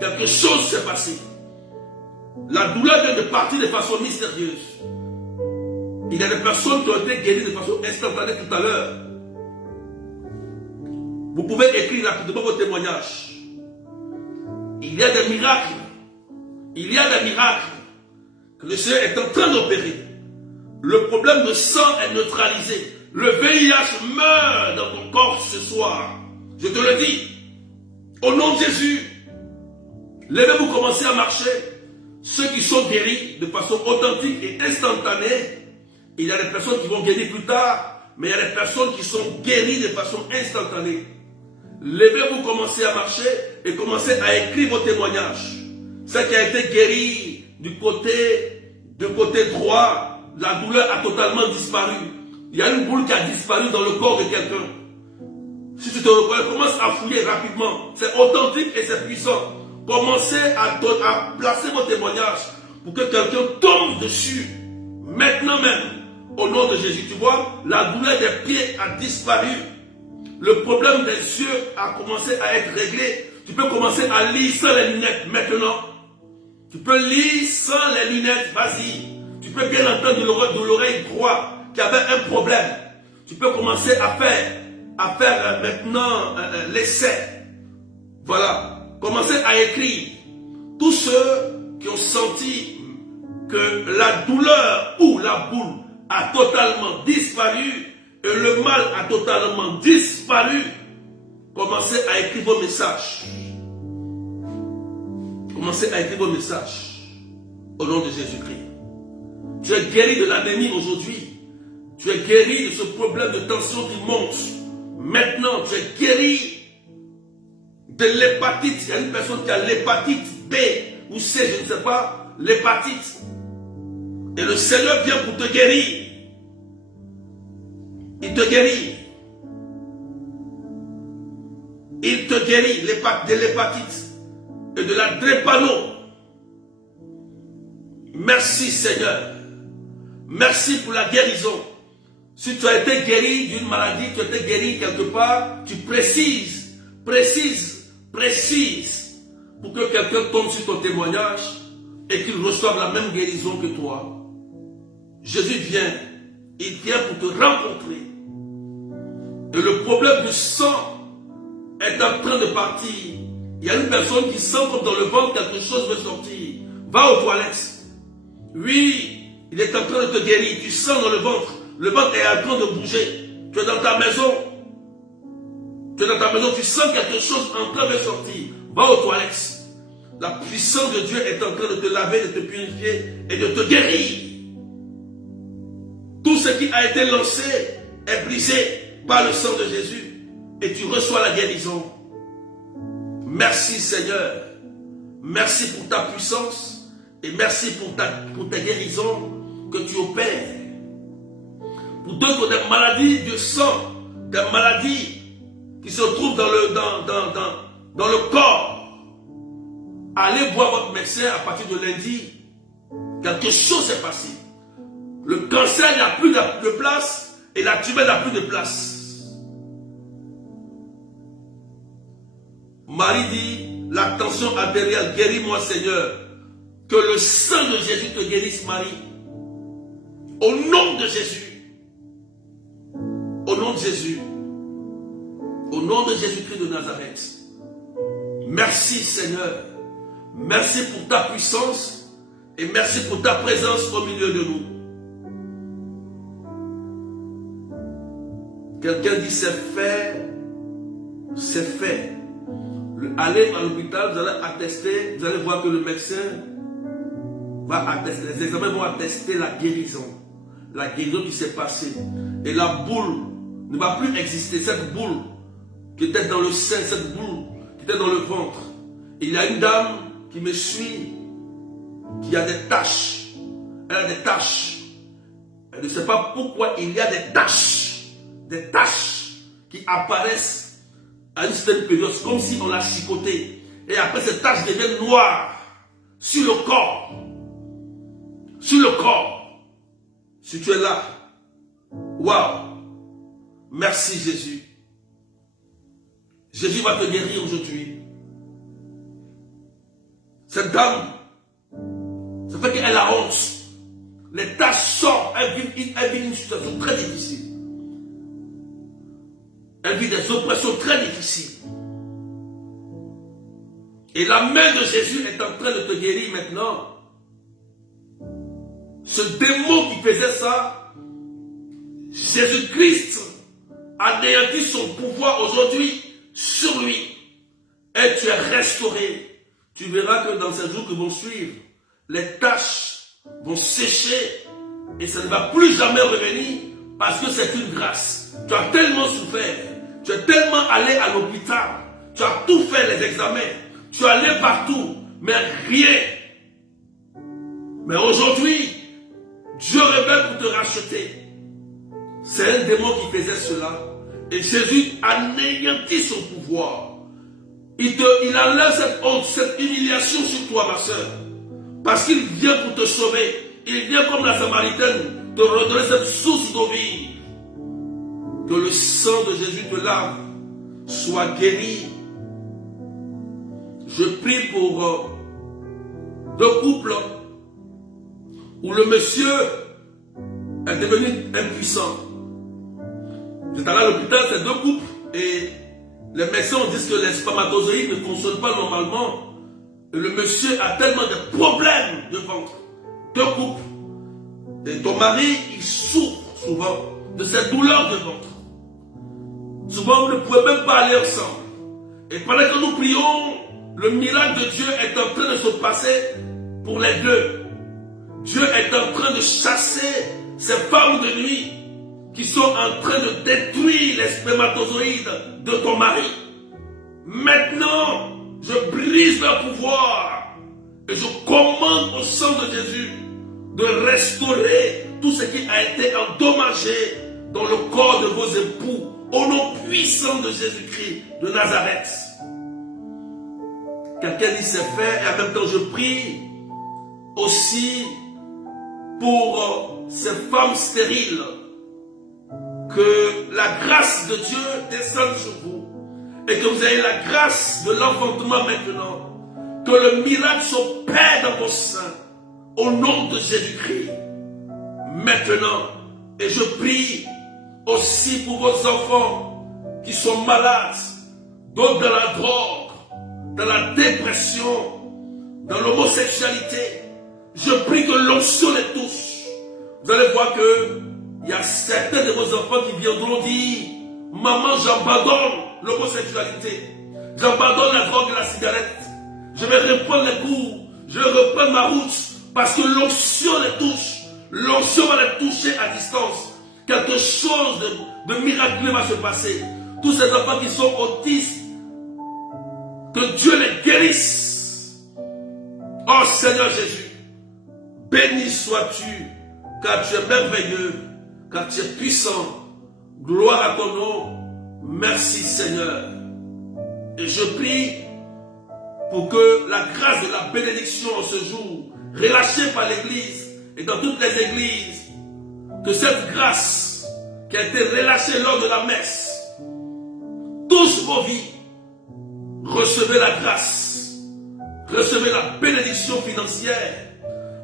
quelque chose s'est passé. La douleur vient de partir de façon mystérieuse. Il y a des personnes qui ont été guéries de façon instantanée tout à l'heure. Vous pouvez écrire rapidement vos témoignages. Il y a des miracles. Il y a des miracles que le Seigneur est en train d'opérer. Le problème de sang est neutralisé. Le VIH meurt dans ton corps ce soir. Je te le dis. Au nom de Jésus. Levez-vous, commencez à marcher. Ceux qui sont guéris de façon authentique et instantanée, il y a des personnes qui vont guérir plus tard, mais il y a des personnes qui sont guéries de façon instantanée. Levez-vous, commencez à marcher et commencez à écrire vos témoignages. Ce qui a été guéri du côté droit, la douleur a totalement disparu. Il y a une boule qui a disparu dans le corps de quelqu'un. Si tu te reconnais, commence à fouiller rapidement. C'est authentique et c'est puissant. Commencez à placer vos témoignages pour que quelqu'un tombe dessus. Maintenant même, au nom de Jésus. Tu vois, la douleur des pieds a disparu. Le problème des yeux a commencé à être réglé. Tu peux commencer à lire sans les lunettes maintenant. Tu peux lire sans les lunettes, vas-y. Tu peux bien entendre de l'oreille droite qui avait un problème. Tu peux commencer à faire maintenant l'essai. Voilà. Commencez à écrire. Tous ceux qui ont senti que la douleur ou la boule a totalement disparu et le mal a totalement disparu, commencez à écrire vos messages. Commencez à écrire vos messages au nom de Jésus-Christ. Tu es guéri de l'anémie aujourd'hui. Tu es guéri de ce problème de tension qui monte. Maintenant, tu es guéri de l'hépatite. Il y a une personne qui a l'hépatite B ou C, je ne sais pas, l'hépatite. Et le Seigneur vient pour te guérir. Il te guérit. Il te guérit de l'hépatite et de la drépano. Merci Seigneur. Merci pour la guérison. Si tu as été guéri d'une maladie, tu as été guéri quelque part, tu précises pour que quelqu'un tombe sur ton témoignage et qu'il reçoive la même guérison que toi. Jésus vient, il vient pour te rencontrer. Et le problème du sang est en train de partir. Il y a une personne qui sent comme dans le ventre quelque chose veut sortir. Va aux toilettes. Oui, il est en train de te guérir. Tu sens dans le ventre est en train de bouger. Tu es dans ta maison. Tu sens quelque chose en train de sortir. Va aux toilettes. La puissance de Dieu est en train de te laver, de te purifier et de te guérir. Tout ce qui a été lancé est brisé par le sang de Jésus et tu reçois la guérison. Merci Seigneur. Merci pour ta puissance et merci pour ta guérison que tu opères. Pour d'autres qui ont des maladies du sang, des maladies qui se trouvent dans le corps, allez voir votre médecin à partir de lundi. Quelque chose s'est passé. Le cancer n'a plus de place et la tumeur n'a plus de place. Marie dit, la tension artérielle, guéris-moi Seigneur. Que le sang de Jésus te guérisse Marie. Au nom de Jésus. Au nom de Jésus. Au nom de Jésus-Christ de Nazareth. Merci Seigneur. Merci pour ta puissance et merci pour ta présence au milieu de nous. Quelqu'un dit c'est fait. C'est fait. Allez à l'hôpital, vous allez attester, vous allez voir que le médecin va attester, les examens vont attester la guérison qui s'est passée. Et la boule ne va plus exister, cette boule qui était dans le sein, cette boule qui était dans le ventre. Et il y a une dame qui me suit, qui a des taches. Elle a des taches. Elle ne sait pas pourquoi il y a des taches qui apparaissent à une certaine période, comme si on l'a chicoté. Et après, ces taches deviennent noires sur le corps. Sur le corps. Si tu es là, waouh! Merci Jésus. Jésus va te guérir aujourd'hui. Cette dame, ça fait qu'elle a honte. Les taches sortent, elle vit une situation très difficile. Elle vit des oppressions très difficiles. Et la main de Jésus est en train de te guérir maintenant. Ce démon qui faisait ça, Jésus-Christ anéantit son pouvoir aujourd'hui sur lui. Et tu es restauré. Tu verras que dans ces jours qui vont suivre, les taches vont sécher et ça ne va plus jamais revenir parce que c'est une grâce. Tu as tellement souffert. Tu es tellement allé à l'hôpital, tu as tout fait les examens, tu es allé partout, mais rien. Mais aujourd'hui, Dieu révèle pour te racheter. C'est un démon qui faisait cela. Et Jésus anéantit son pouvoir. Il enlève cette honte, cette humiliation sur toi, ma soeur. Parce qu'il vient pour te sauver. Il vient comme la Samaritaine te redonner cette source d'eau vive. Que le sang de Jésus te lave, soit guéri. Je prie pour deux couples où le monsieur est devenu impuissant. J'étais allé à l'hôpital, c'est deux couples, et les médecins disent que les spermatozoïdes ne fonctionnent pas normalement. Et le monsieur a tellement de problèmes de ventre. Deux couples. Et ton mari, il souffre souvent de cette douleur de ventre. Souvent, vous ne pouvez même pas aller ensemble. Et pendant que nous prions, le miracle de Dieu est en train de se passer pour les deux. Dieu est en train de chasser ces femmes de nuit qui sont en train de détruire les spermatozoïdes de ton mari. Maintenant, je brise leur pouvoir et je commande au sang de Jésus de restaurer tout ce qui a été endommagé dans le corps de vos époux au nom puissant de Jésus-Christ de Nazareth. Quelqu'un dit c'est fait, et en même temps je prie aussi pour ces femmes stériles, que la grâce de Dieu descende sur vous et que vous ayez la grâce de l'enfantement maintenant, que le miracle s'opère dans vos seins au nom de Jésus-Christ maintenant. Et je prie aussi pour vos enfants qui sont malades, d'autres dans la drogue, dans la dépression, dans l'homosexualité. Je prie que l'onction les touche. Vous allez voir que il y a certains de vos enfants qui viendront dire: maman, j'abandonne l'homosexualité, j'abandonne la drogue et la cigarette, je vais reprendre les cours, je vais reprendre ma route, parce que l'onction les touche. L'onction va les toucher à distance. Quelque chose de miraculeux va se passer. Tous ces enfants qui sont autistes, que Dieu les guérisse. Oh Seigneur Jésus, béni sois-tu, car tu es merveilleux, car tu es puissant. Gloire à ton nom. Merci Seigneur. Et je prie pour que la grâce de la bénédiction en ce jour, relâchée par l'Église et dans toutes les églises, que cette grâce qui a été relâchée lors de la messe touche vos vies. Recevez la grâce, recevez la bénédiction financière,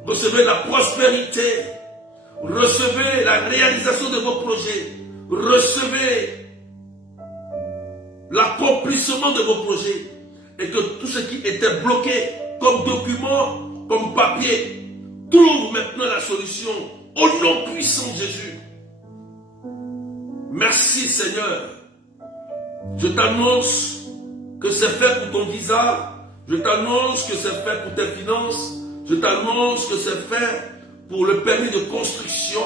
recevez la prospérité, recevez la réalisation de vos projets, recevez l'accomplissement de vos projets, et que tout ce qui était bloqué comme document, comme papier, trouve maintenant la solution au nom puissant de Jésus. Merci Seigneur. Je t'annonce que c'est fait pour ton visa. Je t'annonce que c'est fait pour tes finances. Je t'annonce que c'est fait pour le permis de construction.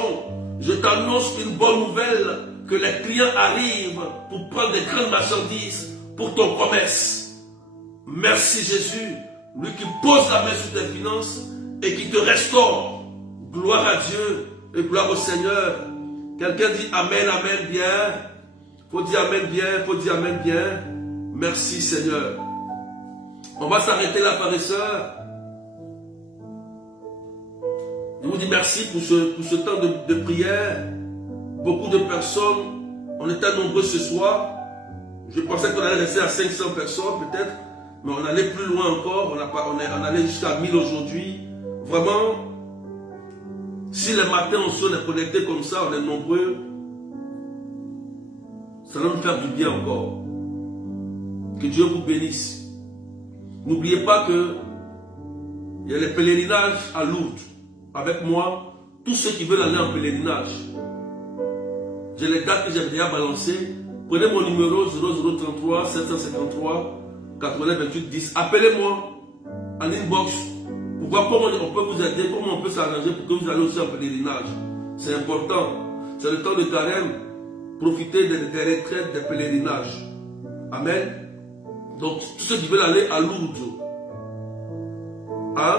Je t'annonce une bonne nouvelle, que les clients arrivent pour prendre des grandes marchandises pour ton commerce. Merci Jésus, lui qui pose la main sur tes finances et qui te restaure. Gloire à Dieu et gloire au Seigneur. Quelqu'un dit Amen, Amen, bien. Faut dire Amen, bien. Faut dire Amen, bien. Merci Seigneur. On va s'arrêter là, frères et sœurs. Je vous dis merci pour ce temps de prière. Beaucoup de personnes, on était nombreux ce soir. Je pensais qu'on allait rester à 500 personnes peut-être, mais on allait plus loin encore. On allait jusqu'à 1000 aujourd'hui. Vraiment, si le matin on est connecté comme ça, on est nombreux, ça va nous faire du bien encore. Que Dieu vous bénisse. N'oubliez pas que il y a les pèlerinages à Lourdes. Avec moi, tous ceux qui veulent aller en pèlerinage, j'ai les dates que j'ai déjà balancées. Prenez mon numéro 0033 753 89 28 10. Appelez-moi en inbox. Comment on peut vous aider, comment on peut s'arranger pour que vous allez aussi en pèlerinage. C'est important. C'est le temps de carême. Profitez des retraites, des pèlerinages. Amen. Donc, tous ceux qui veulent aller à Lourdes,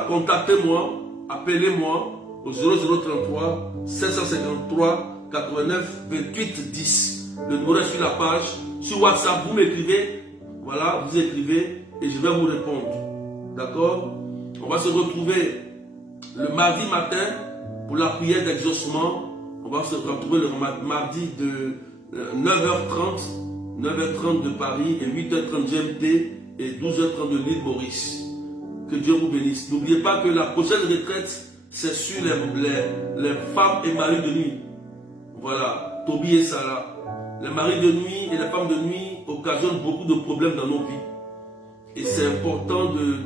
contactez-moi, appelez-moi au 0033 753 89 28 10. Le numéro est sur la page. Sur WhatsApp, vous m'écrivez. Voilà, vous écrivez et je vais vous répondre. D'accord? On va se retrouver le mardi matin pour la prière d'exaucement. On va se retrouver le mardi de 9h30 de Paris et 8h30 GMT et 12h30 de l'île Maurice. Que Dieu vous bénisse. N'oubliez pas que la prochaine retraite, c'est sur les femmes et maris de nuit. Voilà, Toby et Sarah. Les maris de nuit et les femmes de nuit occasionnent beaucoup de problèmes dans nos vies. Et c'est important de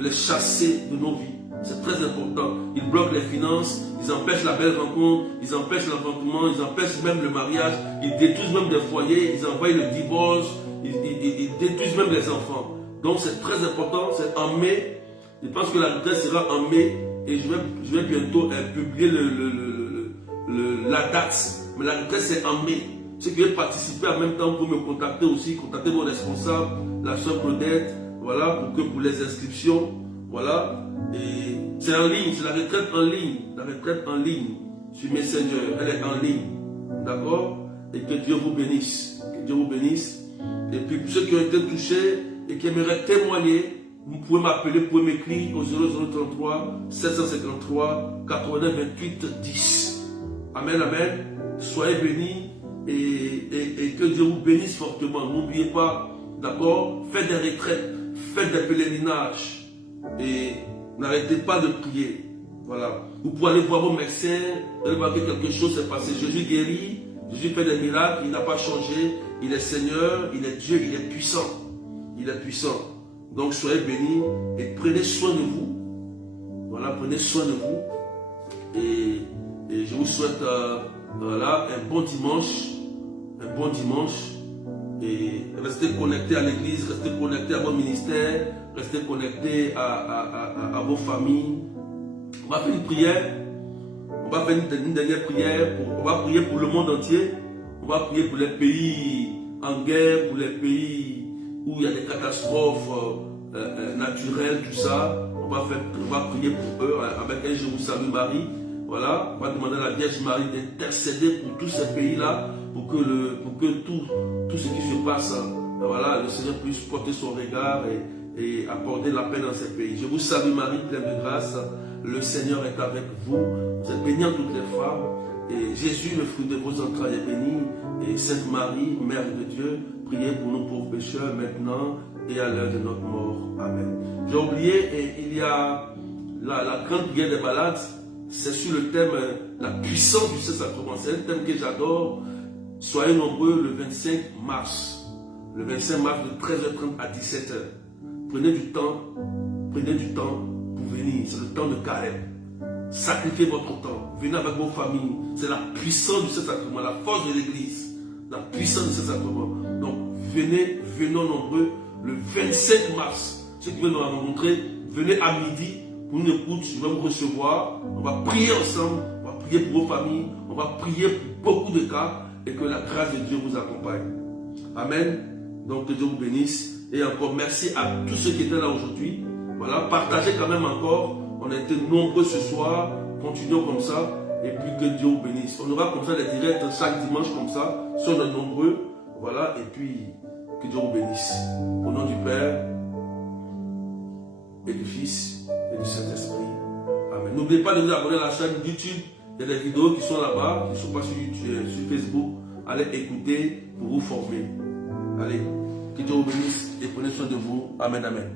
les chasser de nos vies. C'est très important. Ils bloquent les finances, ils empêchent la belle rencontre, ils empêchent l'enfantement, ils empêchent même le mariage, ils détruisent même des foyers, ils envoient le divorce, ils détruisent même les enfants. Donc c'est très important, c'est en mai. Je pense que la retraite sera en mai et je vais bientôt publier la date. Mais la retraite c'est en mai. Ceux qui veulent participer en même temps, pour me contacter aussi, contacter mon responsable, la soeur Claudette, voilà, pour les inscriptions, voilà. Et c'est en ligne, c'est la retraite en ligne, sur Messenger, elle est en ligne, d'accord? et que Dieu vous bénisse. Que Dieu vous bénisse. Et puis pour ceux qui ont été touchés et qui aimeraient témoigner, vous pouvez m'appeler, vous pouvez m'écrire au 0033 753 89 28 10. Amen, amen. Soyez bénis et que Dieu vous bénisse fortement. N'oubliez pas, d'accord, faites des retraites, faites des pèlerinages et n'arrêtez pas de prier. Voilà. Vous pouvez aller voir vos médecins, vous allez voir que quelque chose s'est passé. Jésus guérit, Jésus fait des miracles, il n'a pas changé, il est Seigneur, il est Dieu, il est puissant. Il est puissant. Donc soyez bénis et prenez soin de vous. Voilà, prenez soin de vous. Et je vous souhaite voilà, un bon dimanche. Un bon dimanche. Et restez connectés à l'église, restez connectés à vos ministères, restez connectés à vos familles. On va faire une prière. On va faire une dernière prière. On va prier pour le monde entier. On va prier pour les pays en guerre, pour les pays où il y a des catastrophes naturelles, tout ça. On va prier pour eux avec un Je vous salue Marie. Voilà, on va demander à la Vierge Marie d'intercéder pour tous ces pays-là, pour que tout ce qui se passe, voilà, le Seigneur puisse porter son regard et accorder la paix dans ces pays. Je vous salue Marie, pleine de grâce. Le Seigneur est avec vous. Vous êtes bénie en toutes les femmes. Et Jésus, le fruit de vos entrailles, est béni. Et Sainte Marie, Mère de Dieu, priez pour nous pauvres pécheurs maintenant et à l'heure de notre mort. Amen. J'ai oublié, et il y a la grande prière des malades. C'est sur le thème la puissance du Saint-Sacrement. C'est un thème que j'adore. Soyez nombreux le 25 mars. Le 25 mars de 13h30 à 17h. Prenez du temps pour venir. C'est le temps de carême. Sacrifiez votre temps. Venez avec vos familles. C'est la puissance du Saint-Sacrement, la force de l'Église. La puissance du Saint-Sacrement. Donc venons nombreux le 25 mars. Ceux qui veulent nous rencontrer, venez à midi. Pour une écoute, je vais vous recevoir. On va prier ensemble. On va prier pour vos familles. On va prier pour beaucoup de cas. Et que la grâce de Dieu vous accompagne. Amen. Donc que Dieu vous bénisse. Et encore merci à tous ceux qui étaient là aujourd'hui. Voilà, partagez quand même encore. On a été nombreux ce soir. Continuons comme ça. Et puis que Dieu vous bénisse. On aura comme ça des directs chaque dimanche comme ça. Soyez nombreux. Voilà. Et puis que Dieu vous bénisse. Au nom du Père et du Fils et du Saint-Esprit. Amen. N'oubliez pas de vous abonner à la chaîne YouTube. Il y a des vidéos qui sont là-bas, qui ne sont pas sur YouTube, sur Facebook. Allez écouter pour vous former. Allez, que Dieu vous bénisse et prenez soin de vous. Amen, amen.